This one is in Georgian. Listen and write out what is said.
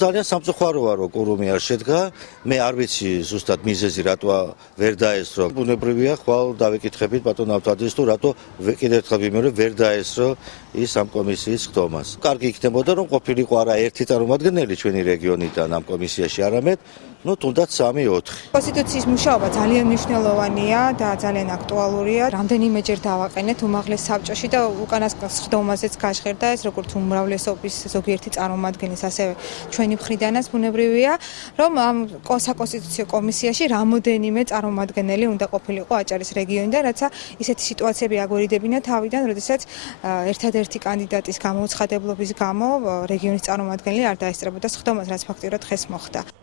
ძალიან სამწუხაროა რომ კურუმი არ შედგა. მე არ ვიცი ზუსტად მიზეზი რატო ვერ დაესწრო. ბუნებრივია ხვალ დავიკითხებით ბატონ ავთაძის თუ რატო კიდევ ერთხელ ვიმეორებ ვერ დაესწრო ის ამ კომისიის ხდომას. კარგი იქნებოდა რომ ყოფილიყო არა ერთი წარმომადგენელი ჩვენი რეგიონიდან ამ კომისიაში, არამედ თუნდაც 3-4. კონსტიტუციის მუშაობა ძალიან მნიშვნელოვანია და ძალიან აქტუალურია. რამდენიმეჯერ დავაყენეთ უმაღლეს საბჭოში და უკანასკნელ ხდომაზეც გაჟღერდა ეს როგორც უმრავლესობის ზოგიერთი წარმომადგენლის, ასევე ჩვენი მხრიდანაც ბუნებრივია, რომ ამ საკონსტიტუციო კომისიაში რამოდენიმე წარმომადგენელი უნდა ყოფილიყო აჭარის რეგიონიდან, რაცა ისეთი სიტუაციები აგვერიდებინა თავიდან, როდესაც ერთადერთი კანდიდატის გამოუცხადებლობის გამო რეგიონის წარმომადგენელი არ დაესწრებოდა ხდომას, რაც ფაქტიურად დღეს მოხდა.